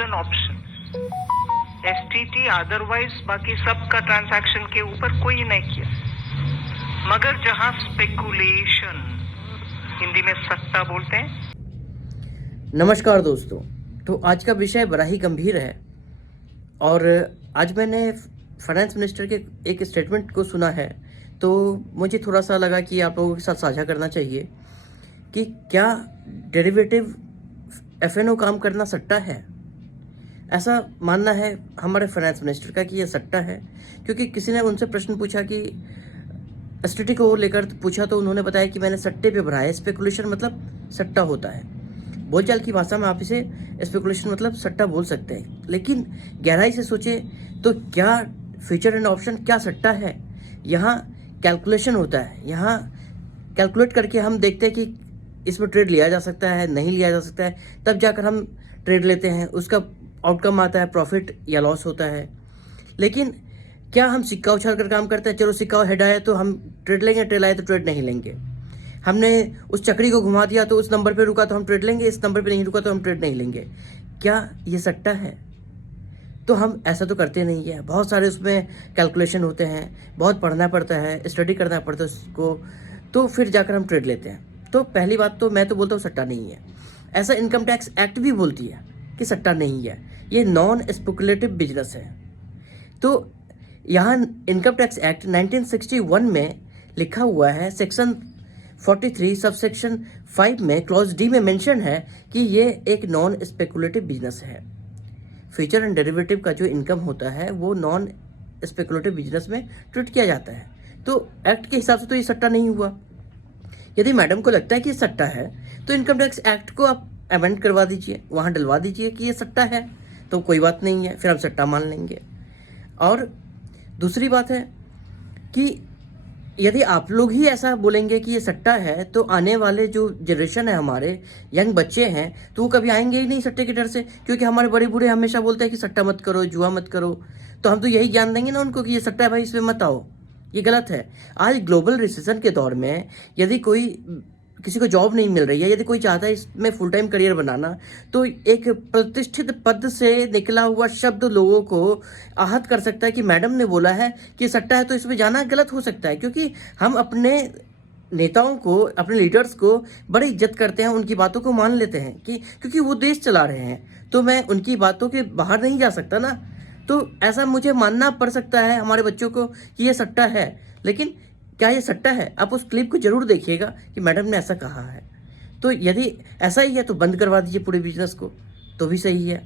An option STT, otherwise बाकी सबका transaction के ऊपर कोई नहीं किया, मगर जहां स्पेकुलेशन, हिंदी में सट्टा बोलते हैं। नमस्कार दोस्तों, तो आज का विषय बड़ा ही गंभीर है और आज मैंने फाइनेंस मिनिस्टर के एक स्टेटमेंट को सुना है, तो मुझे थोड़ा सा लगा कि आप लोगों के साथ साझा करना चाहिए कि क्या डेरिवेटिव एफएनओ काम करना सट्टा है। ऐसा मानना है हमारे फाइनेंस मिनिस्टर का कि यह सट्टा है, क्योंकि किसी ने उनसे प्रश्न पूछा कि एसटीटी को लेकर पूछा, तो उन्होंने बताया कि मैंने सट्टे पे भरा है। स्पेकुलेशन मतलब सट्टा होता है। बोलचाल की भाषा में आप इसे स्पेकुलेशन मतलब सट्टा बोल सकते हैं, लेकिन गहराई से सोचे तो क्या फ्यूचर एंड ऑप्शन क्या सट्टा है। यहाँ कैलकुलेशन होता है, यहाँ कैलकुलेट करके हम देखते हैं कि इसमें ट्रेड लिया जा सकता है, नहीं लिया जा सकता है, तब जाकर हम ट्रेड लेते हैं। उसका आउटकम आता है, प्रॉफिट या लॉस होता है। लेकिन क्या हम सिक्का उछाल कर काम करते हैं, चलो सिक्का हेड आया तो हम ट्रेड लेंगे, टेल आए तो ट्रेड नहीं लेंगे। हमने उस चक्री को घुमा दिया तो उस नंबर पे रुका तो हम ट्रेड लेंगे, इस नंबर पे नहीं रुका तो हम ट्रेड नहीं लेंगे। क्या ये सट्टा है? तो हम ऐसा तो करते नहीं है। बहुत सारे उसमें कैलकुलेशन होते हैं, बहुत पढ़ना पड़ता है, स्टडी करना पड़ता है उसको, तो फिर जाकर हम ट्रेड लेते हैं। तो पहली बात तो मैं तो बोलता हूँ सट्टा नहीं है। ऐसा इनकम टैक्स एक्ट भी बोलती है कि सट्टा नहीं है, ये नॉन स्पेकुलेटिव बिजनेस है। तो यहाँ इनकम टैक्स एक्ट 1961 में लिखा हुआ है, सेक्शन 43 सब सेक्शन 5 में क्लॉज डी में मेंशन है कि ये एक नॉन स्पेकुलेटिव बिजनेस है। फ्यूचर एंड डेरिवेटिव का जो इनकम होता है वो नॉन स्पेकुलेटिव बिजनेस में ट्रीट किया जाता है। तो एक्ट के हिसाब से तो ये सट्टा नहीं हुआ। यदि मैडम को लगता है कि ये सट्टा है तो इनकम टैक्स एक्ट को आप अमेंड करवा दीजिए, वहाँ डलवा दीजिए कि ये सट्टा है, तो कोई बात नहीं है, फिर हम सट्टा मान लेंगे। और दूसरी बात है कि यदि आप लोग ही ऐसा बोलेंगे कि ये सट्टा है, तो आने वाले जो जनरेशन है, हमारे यंग बच्चे हैं, तो वो कभी आएंगे ही नहीं सट्टे के डर से, क्योंकि हमारे बड़े बूढ़े हमेशा बोलते हैं कि सट्टा मत करो, जुआ मत करो। तो हम तो यही ज्ञान देंगे ना उनको कि ये सट्टा है भाई, इसमें मत आओ। ये गलत है। आज ग्लोबल रिसेशन के दौर में यदि किसी को जॉब नहीं मिल रही है, यदि कोई चाहता है इसमें फुल टाइम करियर बनाना, तो एक प्रतिष्ठित पद से निकला हुआ शब्द लोगों को आहत कर सकता है कि मैडम ने बोला है कि सट्टा है तो इसमें जाना गलत हो सकता है। क्योंकि हम अपने नेताओं को, अपने लीडर्स को बड़ी इज्जत करते हैं, उनकी बातों को मान लेते हैं कि क्योंकि वो देश चला रहे हैं, तो मैं उनकी बातों के बाहर नहीं जा सकता ना। तो ऐसा मुझे मानना पड़ सकता है हमारे बच्चों को कि ये सट्टा है। लेकिन क्या ये सट्टा है? आप उस क्लिप को जरूर देखिएगा कि मैडम ने ऐसा कहा है। तो यदि ऐसा ही है तो बंद करवा दीजिए पूरे बिजनेस को, तो भी सही है।